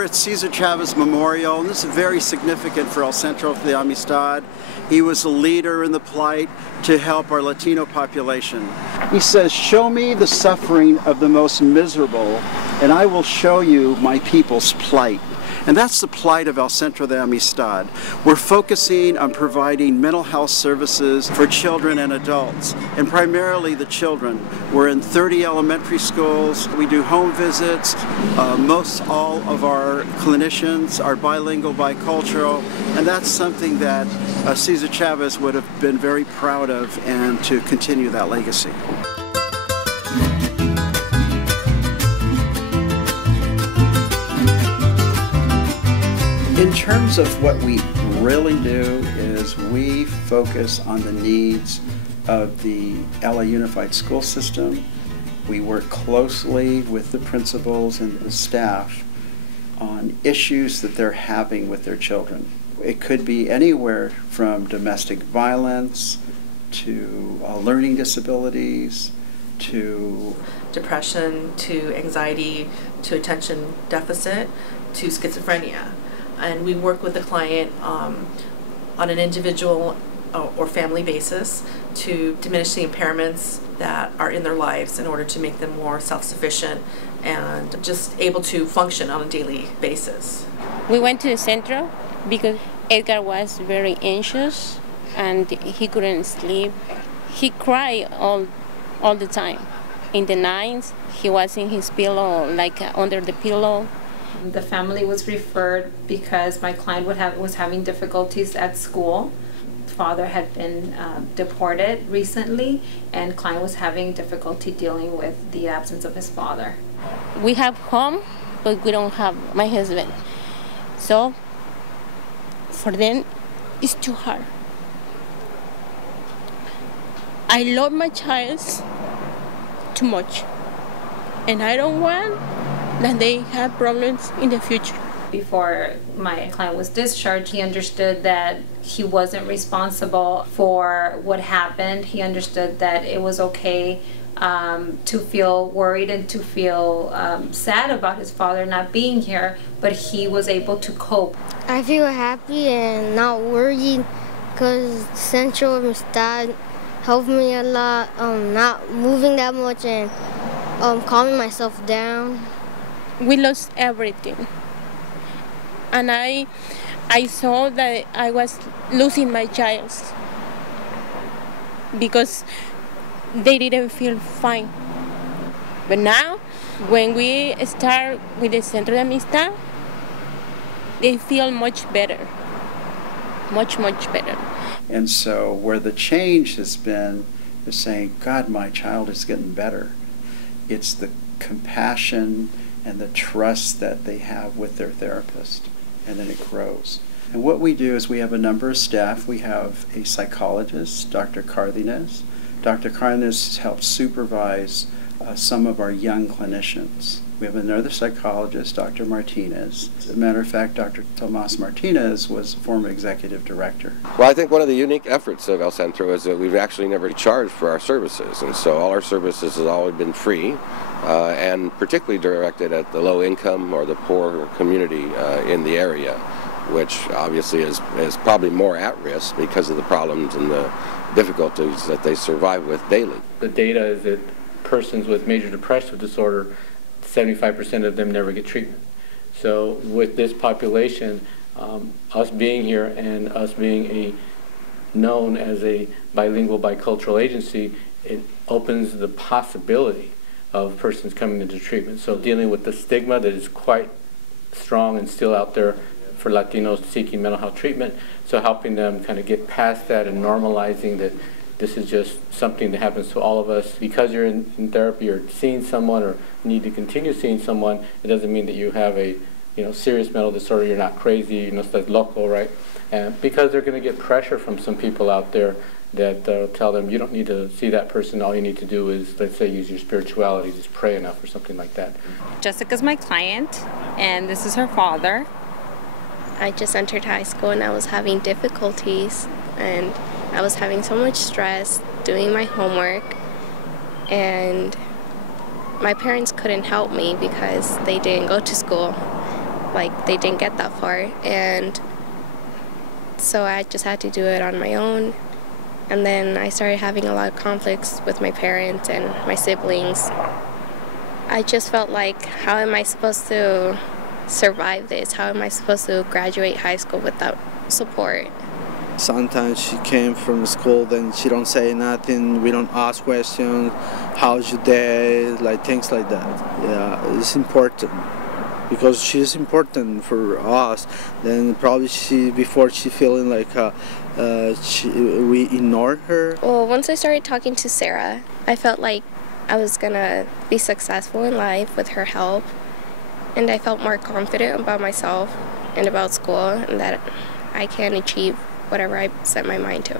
we're at Cesar Chavez Memorial, and this is very significant for El Centro de Amistad. He was a leader in the plight to help our Latino population. He says, "Show me the suffering of the most miserable, and I will show you my people's plight." And that's the plight of El Centro de Amistad. We're focusing on providing mental health services for children and adults, and primarily the children. We're in 30 elementary schools. We do home visits. Most all of our clinicians are bilingual, bicultural, and that's something that Cesar Chavez would have been very proud of, and to continue that legacy. In terms of what we really do is we focus on the needs of the LA Unified School System. We work closely with the principals and the staff on issues that they're having with their children. It could be anywhere from domestic violence to learning disabilities to depression, to anxiety, to attention deficit, to schizophrenia. And we work with the client on an individual or family basis to diminish the impairments that are in their lives in order to make them more self-sufficient and just able to function on a daily basis. We went to the Centro because Edgar was very anxious and he couldn't sleep. He cried all the time. In the nights, he was in his pillow, like under the pillow. The family was referred because my client was having difficulties at school. Father had been deported recently, and client was having difficulty dealing with the absence of his father. We have home, but we don't have my husband. So for them, it's too hard. I love my child too much, and I don't want that they have problems in the future. Before my client was discharged, he understood that he wasn't responsible for what happened. He understood that it was okay to feel worried and to feel sad about his father not being here, but he was able to cope. I feel happy and not worried because Centro de Amistad helped me a lot, not moving that much and calming myself down. We lost everything, and I saw that I was losing my child because they didn't feel fine. But now, when we start with the Centro de Amistad, they feel much better, much better. And so where the change has been is saying, God, my child is getting better. It's the compassion and the trust that they have with their therapist, and then it grows. And what we do is we have a number of staff. We have a psychologist, Dr. Cardenas. Dr. Cardenas helps supervise some of our young clinicians. We have another psychologist, Dr. Martinez. As a matter of fact, Dr. Tomas Martinez was a former executive director. Well, I think one of the unique efforts of El Centro is that we've actually never charged for our services, and so all our services have always been free, and particularly directed at the low income or the poor community in the area, which obviously is probably more at risk because of the problems and the difficulties that they survive with daily. The data is that persons with major depressive disorder, 75% of them never get treatment. So with this population, us being here and us being known as a bilingual, bicultural agency, it opens the possibility of persons coming into treatment. So dealing with the stigma that is quite strong and still out there for Latinos seeking mental health treatment, so helping them kind of get past that and normalizing that this is just something that happens to all of us. Because you're in therapy or seeing someone or need to continue seeing someone, it doesn't mean that you have a serious mental disorder, you're not crazy, estás loco, right? And because they're going to get pressure from some people out there that tell them you don't need to see that person, all you need to do is, let's say, use your spirituality, just pray enough or something like that. Jessica's my client, and this is her father. I just entered high school and I was having difficulties, and I was having so much stress doing my homework, and my parents couldn't help me because they didn't go to school. like they didn't get that far, and so I just had to do it on my own. And then I started having a lot of conflicts with my parents and my siblings. I just felt like, how am I supposed to survive this? How am I supposed to graduate high school without support? Sometimes she came from school, then she don't say nothing, we don't ask questions, how's your day, like things like that. Yeah, it's important, because she's important for us. Then probably before she feeling like we ignored her. Well, once I started talking to Sarah, I felt like I was gonna be successful in life with her help, and I felt more confident about myself and about school, and that I can achieve whatever I set my mind to.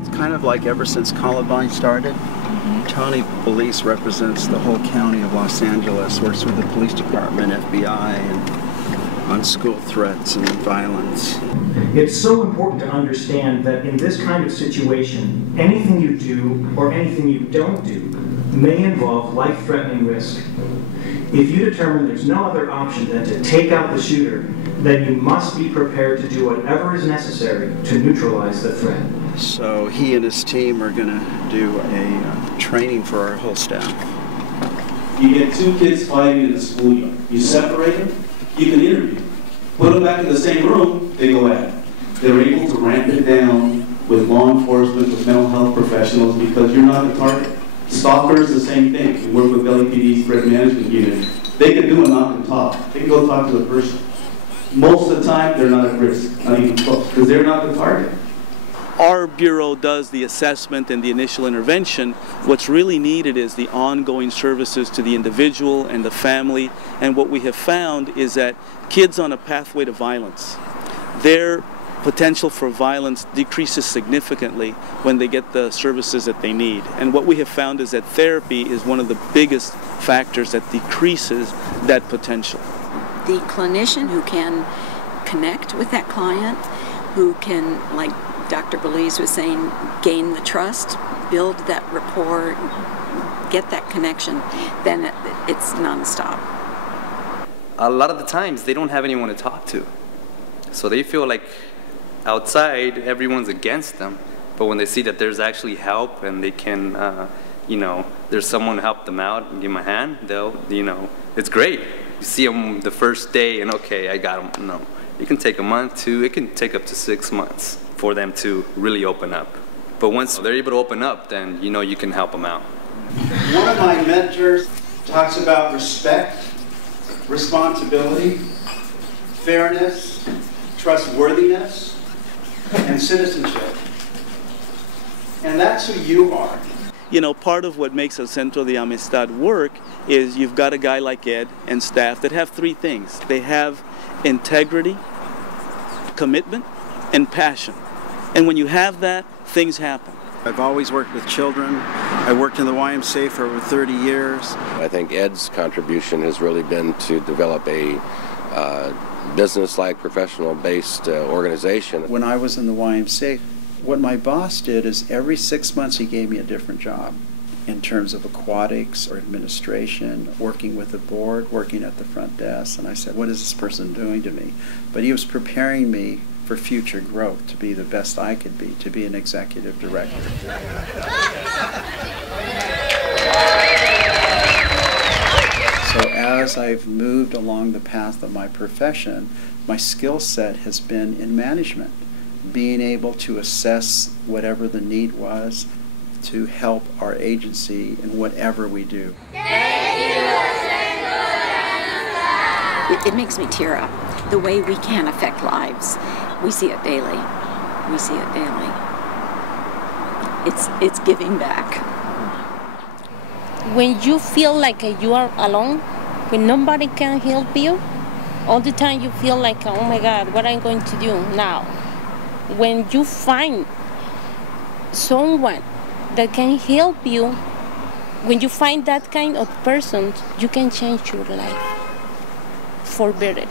It's kind of like ever since Columbine started, Tony Police represents the whole county of Los Angeles, works with the police department, FBI, and on school threats and violence. It's so important to understand that in this kind of situation, anything you do or anything you don't do may involve life-threatening risk. If you determine there's no other option than to take out the shooter, then you must be prepared to do whatever is necessary to neutralize the threat. So he and his team are going to do a training for our whole staff. You get two kids fighting in the schoolyard. You separate them, you can interview them. Put them back in the same room, they go at it. They're able to ramp it down with law enforcement, with mental health professionals, because you're not the target. Stalkers, the same thing. We work with LAPD's threat management unit. They can do a knock and talk. They can go talk to the person. Most of the time, they're not at risk, not even close, because they're not the target. Our bureau does the assessment and the initial intervention. What's really needed is the ongoing services to the individual and the family. And what we have found is that kids on a pathway to violence, their potential for violence decreases significantly when they get the services that they need. And what we have found is that therapy is one of the biggest factors that decreases that potential. The clinician who can connect with that client, who can, like Dr. Belize was saying, gain the trust, build that rapport, get that connection, then it's nonstop. A lot of the times they don't have anyone to talk to. So they feel like outside everyone's against them. But when they see that there's actually help and they can, there's someone to help them out and give them a hand, they'll, it's great. You see them the first day and okay, I got them. No, it can take a month, two, it can take up to 6 months for them to really open up. But once they're able to open up, then you can help them out. One of my mentors talks about respect, responsibility, fairness, trustworthiness, and citizenship. And that's who you are. Part of what makes El Centro de Amistad work is you've got a guy like Ed and staff that have three things. They have integrity, commitment, and passion. And when you have that, things happen. I've always worked with children. I worked in the YMCA for over 30 years. I think Ed's contribution has really been to develop a business-like, professional-based organization. When I was in the YMCA, what my boss did is every 6 months he gave me a different job in terms of aquatics or administration, working with the board, working at the front desk. And I said, what is this person doing to me? But he was preparing me for future growth, to be the best I could be, to be an executive director. So as I've moved along the path of my profession, my skill set has been in management, being able to assess whatever the need was to help our agency in whatever we do. It makes me tear up, the way we can affect lives. We see it daily. We see it daily. It's giving back. When you feel like you are alone, when nobody can help you, all the time you feel like, oh my God, what am I going to do now? When you find someone that can help you, when you find that kind of person, you can change your life for better.